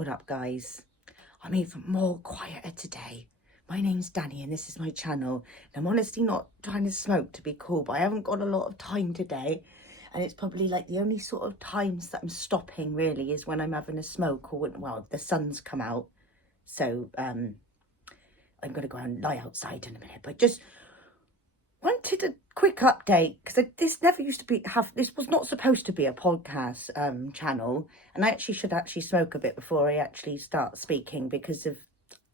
What up, guys? I'm even more quieter today. My name's Danny and this is my channel. And I'm honestly not trying to smoke to be cool, but I haven't got a lot of time today. And it's probably like the only sort of times that I'm stopping really is when I'm having a smoke or when, well, the sun's come out. So I'm going to go and lie outside in a minute. But just wanted a quick update because this never used to be this was not supposed to be a podcast channel, and I should smoke a bit before I actually start speaking because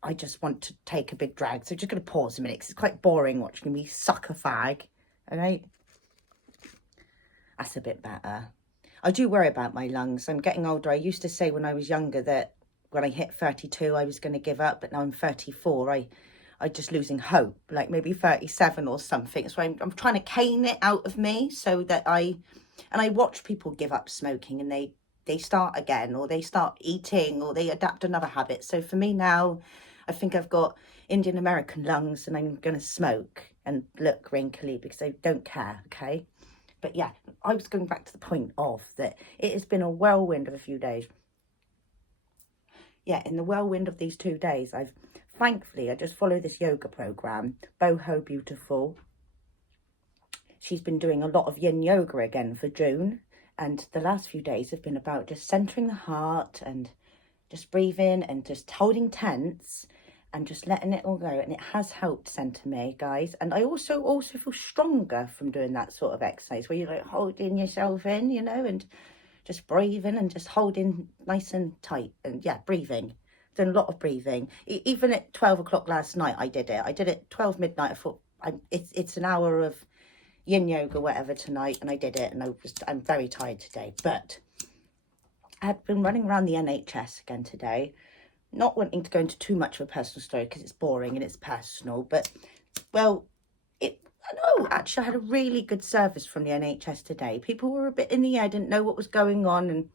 I just want to take a big drag. So just going to pause a minute because it's quite boring watching me suck a fag. All right, that's a bit better. I do worry about my lungs. I'm getting older. I used to say when I was younger that when I hit 32 I was going to give up, but now I'm 34. I'm just losing hope, like maybe 37 or something. So I'm trying to cane it out of me so that I watch people give up smoking and they start again, or they start eating, or they adapt another habit. So for me now, I think I've got Indian American lungs and I'm going to smoke and look wrinkly because I don't care, okay? But yeah, I was going back to the point of that it has been a whirlwind of a few days. Yeah, in the whirlwind of these 2 days, thankfully, I just follow this yoga program, Boho Beautiful. She's been doing a lot of yin yoga again for June. And the last few days have been about just centering the heart and just breathing and just holding tense and just letting it all go. And it has helped center me, guys. And I also feel stronger from doing that sort of exercise where you're like holding yourself in, you know, and just breathing and just holding nice and tight and yeah, breathing. Done a lot of breathing. Even at 12 o'clock last night, I did it 12 midnight. I thought it's an hour of yin yoga, whatever, tonight, and I did it. And I'm very tired today, but I had been running around the NHS again today, not wanting to go into too much of a personal story because it's boring and it's personal. But well, actually, I had a really good service from the NHS today. People were a bit in the air, didn't know what was going on, and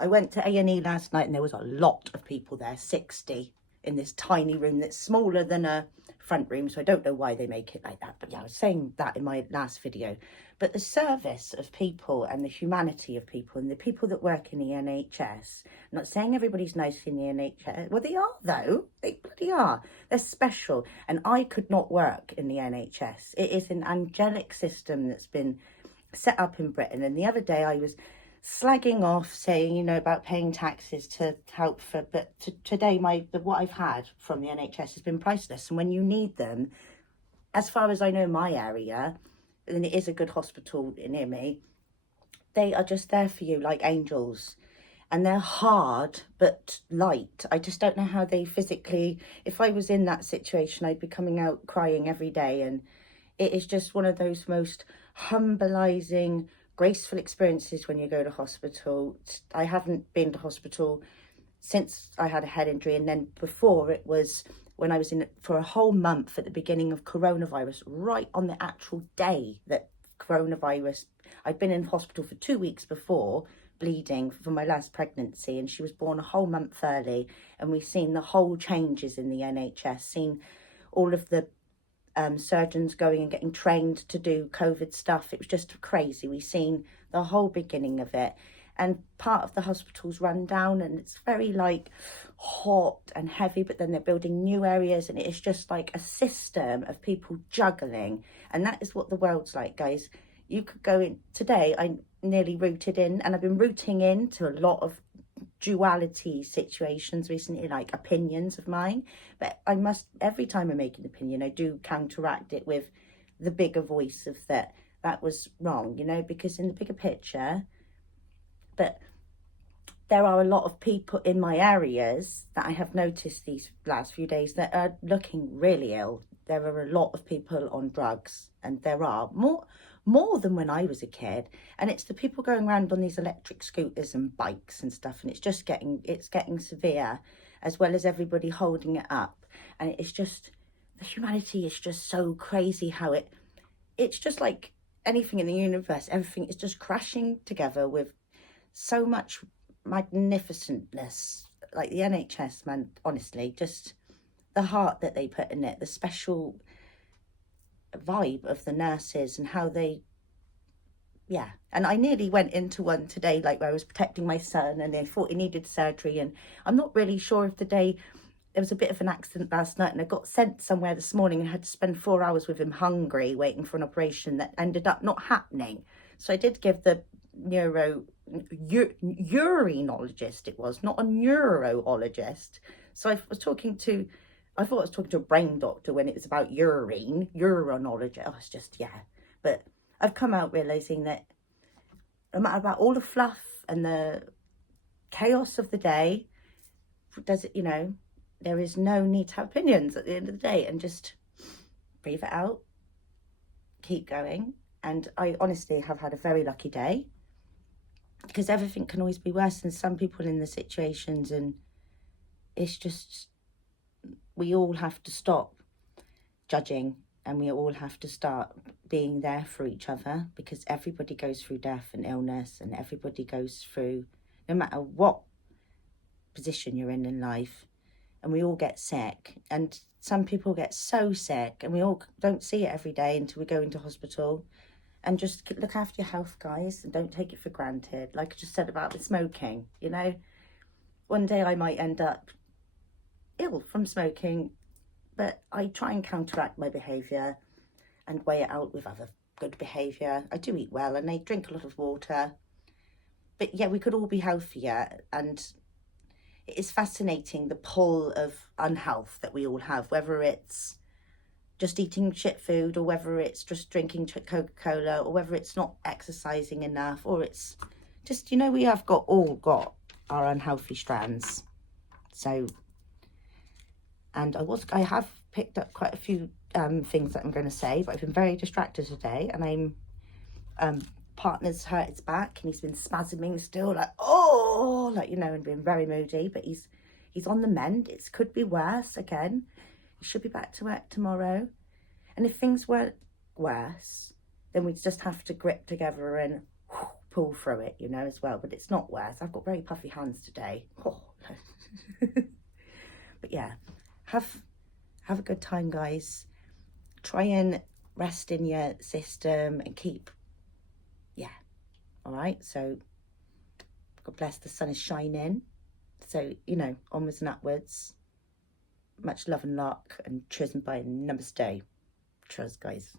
I went to A&E last night and there was a lot of people there, 60 in this tiny room that's smaller than a front room. So I don't know why they make it like that. But yeah, I was saying that in my last video. But the service of people and the humanity of people and the people that work in the NHS, I'm not saying everybody's nice in the NHS. Well, they are though. They bloody are. They're special. And I could not work in the NHS. It is an angelic system that's been set up in Britain. And the other day I was slagging off, saying, you know, about paying taxes to help for, but today what I've had from the NHS has been priceless. And when you need them, as far as I know, my area, and it is a good hospital near me, they are just there for you like angels. And they're hard but light. I just don't know how they physically, if I was in that situation, I'd be coming out crying every day. And it is just one of those most humbling, graceful experiences when you go to hospital. I haven't been to hospital since I had a head injury, and then before it was when I was in it for a whole month at the beginning of coronavirus, right on the actual day that coronavirus. I'd been in hospital for 2 weeks before, bleeding for my last pregnancy, and she was born a whole month early. And we've seen the whole changes in the NHS, seen all of the surgeons going and getting trained to do COVID stuff. It was just crazy. We've seen the whole beginning of it, and part of the hospital's run down, and it's very like hot and heavy, but then they're building new areas, and it's just like a system of people juggling. And that is what the world's like, guys. You could go in today. I nearly rooted in, and I've been rooting into a lot of duality situations recently, like opinions of mine, but I must, every time I make an opinion, I do counteract it with the bigger voice of that was wrong, you know, because in the bigger picture. But there are a lot of people in my areas that I have noticed these last few days that are looking really ill. There are a lot of people on drugs, and there are more than when I was a kid. And it's the people going around on these electric scooters and bikes and stuff, and it's getting severe, as well as everybody holding it up. And it's just, the humanity is just so crazy how it's just like anything in the universe, everything is just crashing together with so much magnificentness. Like the NHS, man, honestly, just the heart that they put in it, the special vibe of the nurses and how they yeah. And I nearly went into one today, like where I was protecting my son and they thought he needed surgery. And I'm not really sure if the day, there was a bit of an accident last night and I got sent somewhere this morning and had to spend 4 hours with him hungry, waiting for an operation that ended up not happening. So I did give the urinologist, it was, not a neurologist. So I was talking to, I thought I was talking to a brain doctor when it was about urinologist. Oh, it's just, yeah. But I've come out realising that no matter about all the fluff and the chaos of the day, does it, there is no need to have opinions at the end of the day, and just breathe it out, keep going. And I honestly have had a very lucky day, because everything can always be worse than some people in the situations, and it's just, we all have to stop judging and we all have to start being there for each other, because everybody goes through death and illness, and everybody goes through, no matter what position you're in life, and we all get sick, and some people get so sick and we all don't see it every day until we go into hospital. And just look after your health, guys, and don't take it for granted. Like I just said about the smoking, one day I might end up ill from smoking, but I try and counteract my behaviour and weigh it out with other good behaviour. I do eat well and I drink a lot of water. But yeah, we could all be healthier, and it is fascinating the pull of unhealth that we all have, whether it's just eating shit food, or whether it's just drinking Coca-Cola, or whether it's not exercising enough, or it's just, we have all got our unhealthy strands. So, and I have picked up quite a few things that I'm going to say, but I've been very distracted today, and partner's hurt his back and he's been spasming still, and being very moody, but he's on the mend. It could be worse again. He should be back to work tomorrow. And if things weren't worse, then we'd just have to grip together and pull through it, as well. But it's not worse. I've got very puffy hands today. Oh. But yeah, have a good time, guys. Try and rest in your system and keep, all right. So God bless, the sun is shining. So, onwards and upwards. Much love and luck, and cheers and bye, namaste. Cheers, guys.